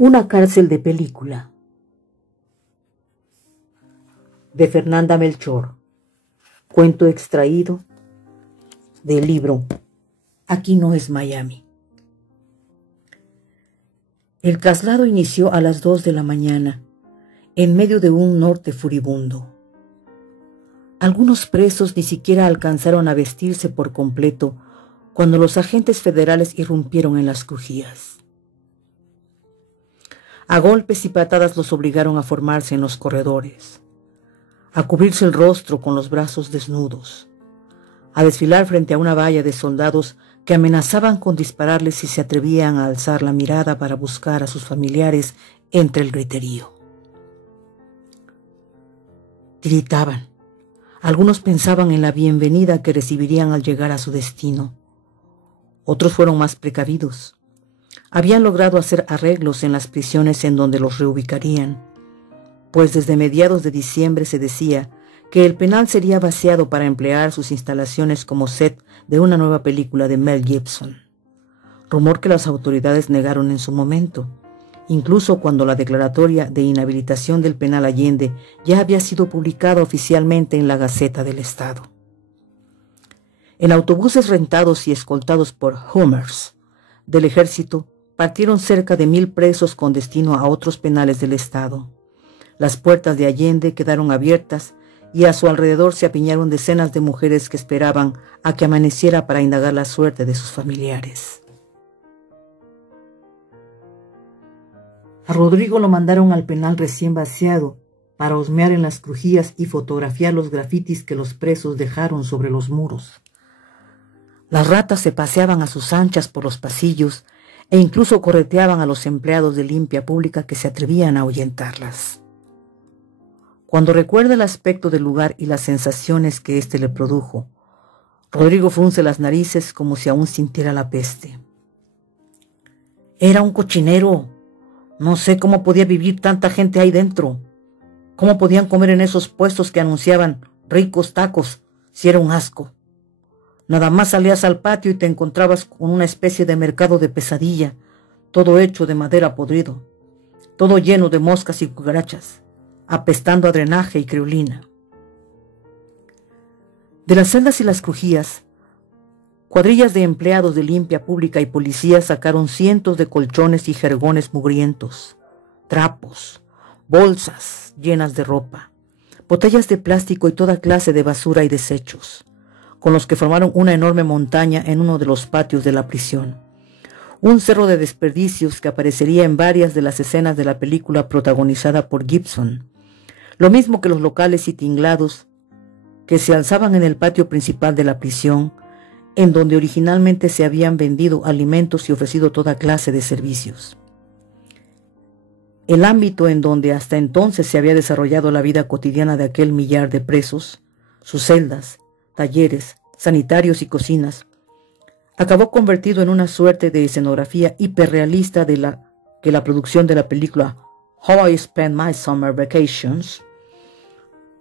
Una cárcel de película, de Fernanda Melchor. Cuento extraído del libro Aquí no es Miami. El traslado inició a las 2 de la mañana, en medio de un norte furibundo. Algunos presos ni siquiera alcanzaron a vestirse por completo cuando los agentes federales irrumpieron en las crujías. A golpes y patadas los obligaron a formarse en los corredores, a cubrirse el rostro con los brazos desnudos, a desfilar frente a una valla de soldados que amenazaban con dispararles si se atrevían a alzar la mirada para buscar a sus familiares entre el griterío. Tiritaban. Algunos pensaban en la bienvenida que recibirían al llegar a su destino. Otros fueron más precavidos. Habían logrado hacer arreglos en las prisiones en donde los reubicarían, pues desde mediados de diciembre se decía que el penal sería vaciado para emplear sus instalaciones como set de una nueva película de Mel Gibson, rumor que las autoridades negaron en su momento, incluso cuando la declaratoria de inhabilitación del penal Allende ya había sido publicada oficialmente en la Gaceta del Estado. En autobuses rentados y escoltados por Hummers del ejército, partieron cerca de 1,000 presos con destino a otros penales del estado. Las puertas de Allende quedaron abiertas y a su alrededor se apiñaron decenas de mujeres que esperaban a que amaneciera para indagar la suerte de sus familiares. A Rodrigo lo mandaron al penal recién vaciado para husmear en las crujías y fotografiar los grafitis que los presos dejaron sobre los muros. Las ratas se paseaban a sus anchas por los pasillos e incluso correteaban a los empleados de limpia pública que se atrevían a ahuyentarlas. Cuando recuerda el aspecto del lugar y las sensaciones que éste le produjo, Rodrigo frunce las narices como si aún sintiera la peste. Era un cochinero. No sé cómo podía vivir tanta gente ahí dentro. ¿Cómo podían comer en esos puestos que anunciaban ricos tacos si era un asco? Nada más salías al patio y te encontrabas con una especie de mercado de pesadilla, todo hecho de madera podrido, todo lleno de moscas y cucarachas, apestando a drenaje y creolina. De las celdas y las crujías, cuadrillas de empleados de limpia pública y policías sacaron cientos de colchones y jergones mugrientos, trapos, bolsas llenas de ropa, botellas de plástico y toda clase de basura y desechos, con los que formaron una enorme montaña en uno de los patios de la prisión. Un cerro de desperdicios que aparecería en varias de las escenas de la película protagonizada por Gibson, lo mismo que los locales y tinglados que se alzaban en el patio principal de la prisión, en donde originalmente se habían vendido alimentos y ofrecido toda clase de servicios. El ámbito en donde hasta entonces se había desarrollado la vida cotidiana de aquel millar de presos, sus celdas, talleres, sanitarios y cocinas, acabó convertido en una suerte de escenografía hiperrealista que la producción de la película How I Spent My Summer Vacations,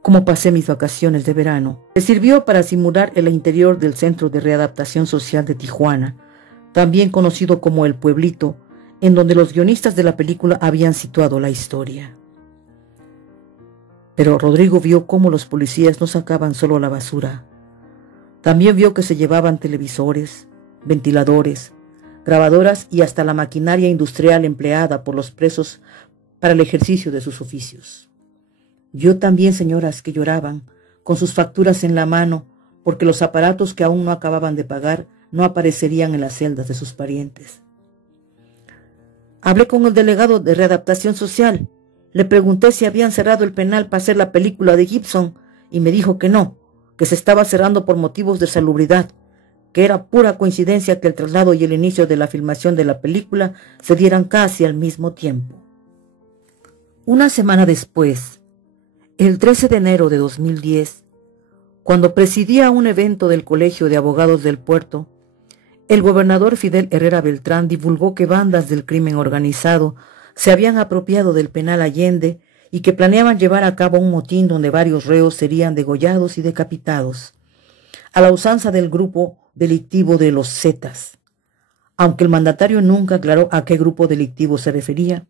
Cómo pasé mis vacaciones de verano, le sirvió para simular el interior del Centro de Readaptación Social de Tijuana, también conocido como El Pueblito, en donde los guionistas de la película habían situado la historia. Pero Rodrigo vio cómo los policías no sacaban solo la basura. También vio que se llevaban televisores, ventiladores, grabadoras y hasta la maquinaria industrial empleada por los presos para el ejercicio de sus oficios. Vio también señoras que lloraban, con sus facturas en la mano, porque los aparatos que aún no acababan de pagar no aparecerían en las celdas de sus parientes. Hablé con el delegado de Readaptación Social. Le pregunté si habían cerrado el penal para hacer la película de Gibson y me dijo que no, que se estaba cerrando por motivos de salubridad, que era pura coincidencia que el traslado y el inicio de la filmación de la película se dieran casi al mismo tiempo. Una semana después, el 13 de enero de 2010, cuando presidía un evento del Colegio de Abogados del Puerto, el gobernador Fidel Herrera Beltrán divulgó que bandas del crimen organizado se habían apropiado del penal Allende y que planeaban llevar a cabo un motín donde varios reos serían degollados y decapitados, a la usanza del grupo delictivo de los Zetas. Aunque el mandatario nunca aclaró a qué grupo delictivo se refería,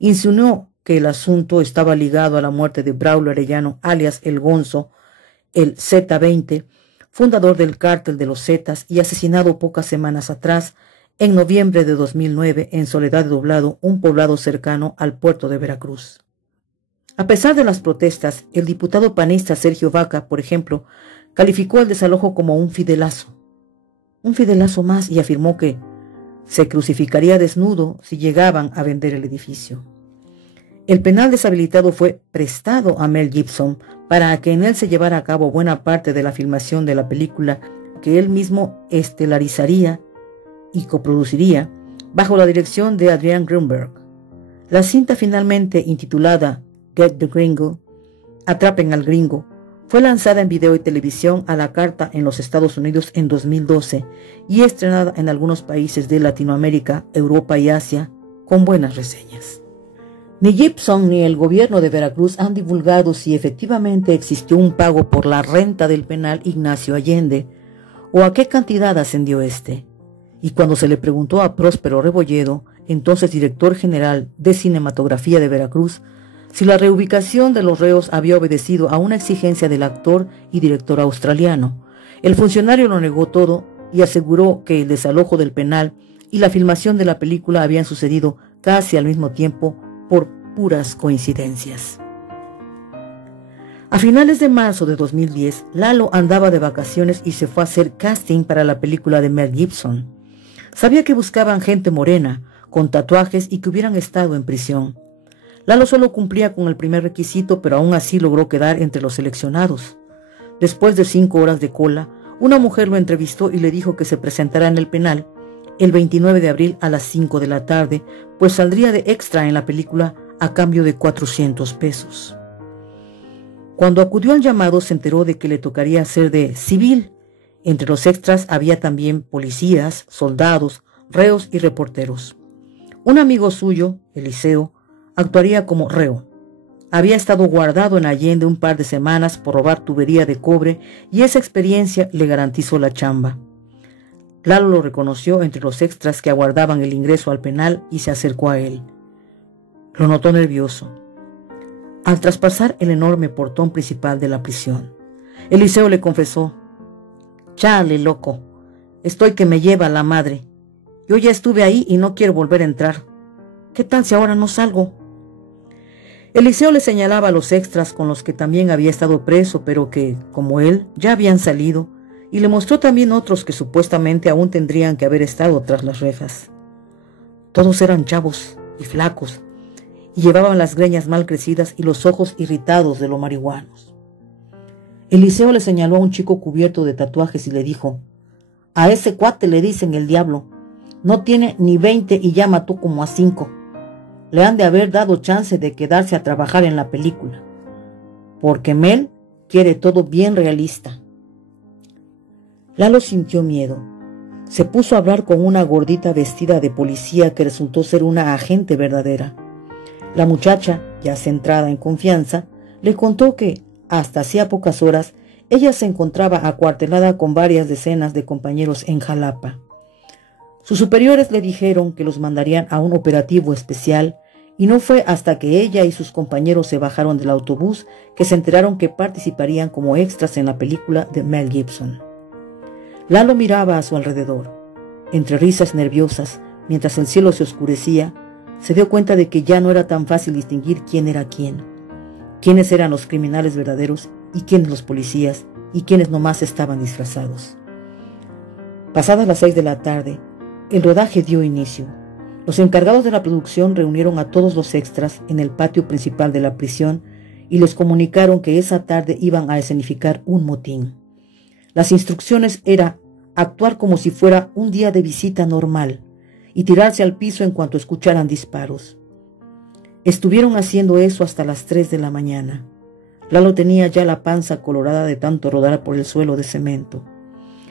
insinuó que el asunto estaba ligado a la muerte de Braulio Arellano, alias El Gonzo, el Z-20, fundador del Cártel de los Zetas y asesinado pocas semanas atrás, en noviembre de 2009, en Soledad de Doblado, un poblado cercano al puerto de Veracruz. A pesar de las protestas, el diputado panista Sergio Vaca, por ejemplo, calificó el desalojo como un fidelazo más, y afirmó que se crucificaría desnudo si llegaban a vender el edificio. El penal deshabilitado fue prestado a Mel Gibson para que en él se llevara a cabo buena parte de la filmación de la película que él mismo estelarizaría y coproduciría bajo la dirección de Adrian Grunberg. La cinta, finalmente intitulada Get the Gringo, Atrapen al Gringo, fue lanzada en video y televisión a la carta en los Estados Unidos en 2012 y estrenada en algunos países de Latinoamérica, Europa y Asia con buenas reseñas. Ni Gibson ni el gobierno de Veracruz han divulgado si efectivamente existió un pago por la renta del penal Ignacio Allende o a qué cantidad ascendió este. Y cuando se le preguntó a Próspero Rebolledo, entonces director general de cinematografía de Veracruz, si la reubicación de los reos había obedecido a una exigencia del actor y director australiano, el funcionario lo negó todo y aseguró que el desalojo del penal y la filmación de la película habían sucedido casi al mismo tiempo por puras coincidencias. A finales de marzo de 2010, Lalo andaba de vacaciones y se fue a hacer casting para la película de Mel Gibson. Sabía que buscaban gente morena, con tatuajes y que hubieran estado en prisión. Lalo solo cumplía con el primer requisito, pero aún así logró quedar entre los seleccionados. Después de 5 horas de cola, una mujer lo entrevistó y le dijo que se presentara en el penal el 29 de abril a las 5 de la tarde, pues saldría de extra en la película a cambio de 400 pesos. Cuando acudió al llamado se enteró de que le tocaría ser de civil. Entre los extras había también policías, soldados, reos y reporteros. Un amigo suyo, Eliseo, actuaría como reo. Había estado guardado en Allende un par de semanas por robar tubería de cobre y esa experiencia le garantizó la chamba. Lalo lo reconoció entre los extras que aguardaban el ingreso al penal y se acercó a él. Lo notó nervioso. Al traspasar el enorme portón principal de la prisión, Eliseo le confesó: «Chale, loco, estoy que me lleva la madre. Yo ya estuve ahí y no quiero volver a entrar. ¿Qué tal si ahora no salgo?» Eliseo le señalaba a los extras con los que también había estado preso, pero que, como él, ya habían salido, y le mostró también otros que supuestamente aún tendrían que haber estado tras las rejas. Todos eran chavos y flacos, y llevaban las greñas mal crecidas y los ojos irritados de lo marihuanos. Eliseo le señaló a un chico cubierto de tatuajes y le dijo: «A ese cuate le dicen el diablo. No tiene ni 20 y ya mató como a 5. Le han de haber dado chance de quedarse a trabajar en la película. Porque Mel quiere todo bien realista». Lalo sintió miedo. Se puso a hablar con una gordita vestida de policía que resultó ser una agente verdadera. La muchacha, ya centrada en confianza, le contó que, hasta hacía pocas horas, ella se encontraba acuartelada con varias decenas de compañeros en Jalapa. Sus superiores le dijeron que los mandarían a un operativo especial y no fue hasta que ella y sus compañeros se bajaron del autobús que se enteraron que participarían como extras en la película de Mel Gibson. Lalo miraba a su alrededor. Entre risas nerviosas, mientras el cielo se oscurecía, se dio cuenta de que ya no era tan fácil distinguir quién era quién. Quiénes eran los criminales verdaderos y quiénes los policías y quiénes nomás estaban disfrazados. Pasadas las 6 de la tarde, el rodaje dio inicio. Los encargados de la producción reunieron a todos los extras en el patio principal de la prisión y les comunicaron que esa tarde iban a escenificar un motín. Las instrucciones eran actuar como si fuera un día de visita normal y tirarse al piso en cuanto escucharan disparos. Estuvieron haciendo eso hasta las 3 de la mañana. Lalo tenía ya la panza colorada de tanto rodar por el suelo de cemento.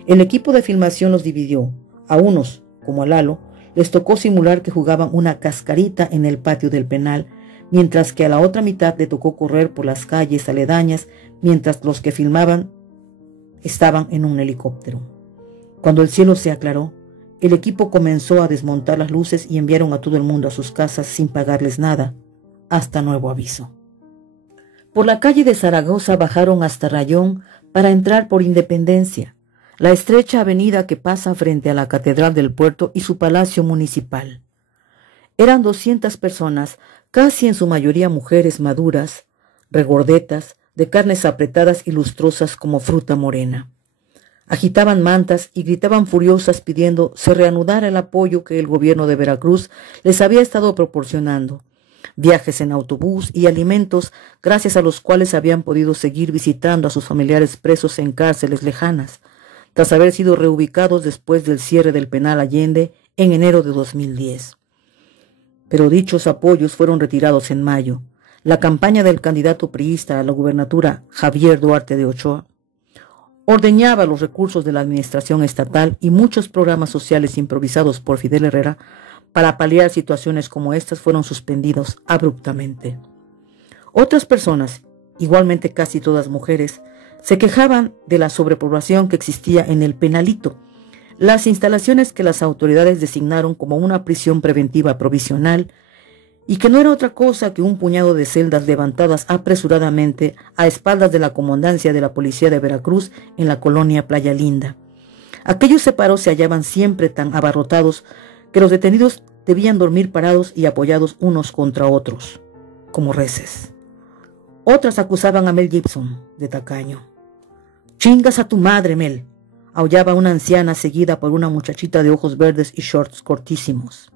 El equipo de filmación los dividió. A unos, como a Lalo, les tocó simular que jugaban una cascarita en el patio del penal, mientras que a la otra mitad le tocó correr por las calles aledañas mientras los que filmaban estaban en un helicóptero. Cuando el cielo se aclaró, el equipo comenzó a desmontar las luces y enviaron a todo el mundo a sus casas sin pagarles nada. hasta nuevo aviso. Por la calle de Zaragoza bajaron hasta Rayón para entrar por Independencia, la estrecha avenida que pasa frente a la Catedral del Puerto y su palacio municipal. Eran 200 personas, casi en su mayoría mujeres maduras, regordetas, de carnes apretadas y lustrosas como fruta morena. Agitaban mantas y gritaban furiosas pidiendo se reanudara el apoyo que el gobierno de Veracruz les había estado proporcionando, viajes en autobús y alimentos gracias a los cuales habían podido seguir visitando a sus familiares presos en cárceles lejanas, tras haber sido reubicados después del cierre del penal Allende en enero de 2010. Pero dichos apoyos fueron retirados en mayo. La campaña del candidato priista a la gubernatura, Javier Duarte de Ochoa, ordeñaba los recursos de la administración estatal y muchos programas sociales improvisados por Fidel Herrera para paliar situaciones como estas fueron suspendidos abruptamente. Otras personas, igualmente casi todas mujeres, se quejaban de la sobrepoblación que existía en el Penalito, las instalaciones que las autoridades designaron como una prisión preventiva provisional y que no era otra cosa que un puñado de celdas levantadas apresuradamente a espaldas de la comandancia de la policía de Veracruz en la colonia Playa Linda. Aquellos separos se hallaban siempre tan abarrotados que los detenidos debían dormir parados y apoyados unos contra otros, como reses. Otras acusaban a Mel Gibson de tacaño. «Chingas a tu madre, Mel», aullaba una anciana seguida por una muchachita de ojos verdes y shorts cortísimos.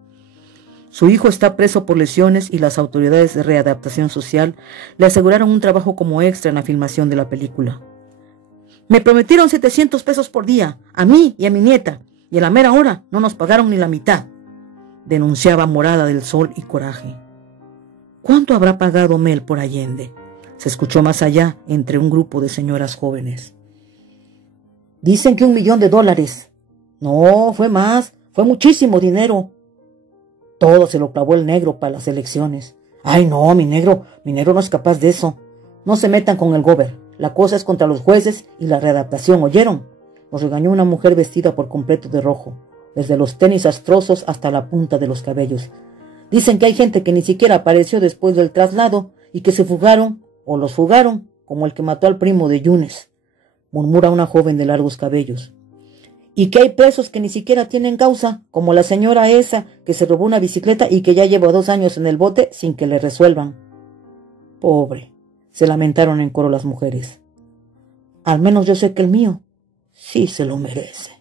Su hijo está preso por lesiones y las autoridades de readaptación social le aseguraron un trabajo como extra en la filmación de la película. «Me prometieron 700 pesos por día, a mí y a mi nieta, y a la mera hora no nos pagaron ni la mitad», denunciaba Morada del Sol y Coraje. «¿Cuánto habrá pagado Mel por Allende?», se escuchó más allá entre un grupo de señoras jóvenes. «Dicen que $1 millón. No, fue más, fue muchísimo dinero». «Todo se lo clavó el negro para las elecciones». «Ay, no, mi negro no es capaz de eso. No se metan con el gober. La cosa es contra los jueces y la readaptación, ¿oyeron?», nos regañó una mujer vestida por completo de rojo, desde los tenis astrosos hasta la punta de los cabellos. «Dicen que hay gente que ni siquiera apareció después del traslado y que se fugaron, o los fugaron, como el que mató al primo de Yunes», murmura una joven de largos cabellos. «Y que hay presos que ni siquiera tienen causa, como la señora esa que se robó una bicicleta y que ya lleva 2 años en el bote sin que le resuelvan». «Pobre», se lamentaron en coro las mujeres. «Al menos yo sé que el mío sí se lo merece».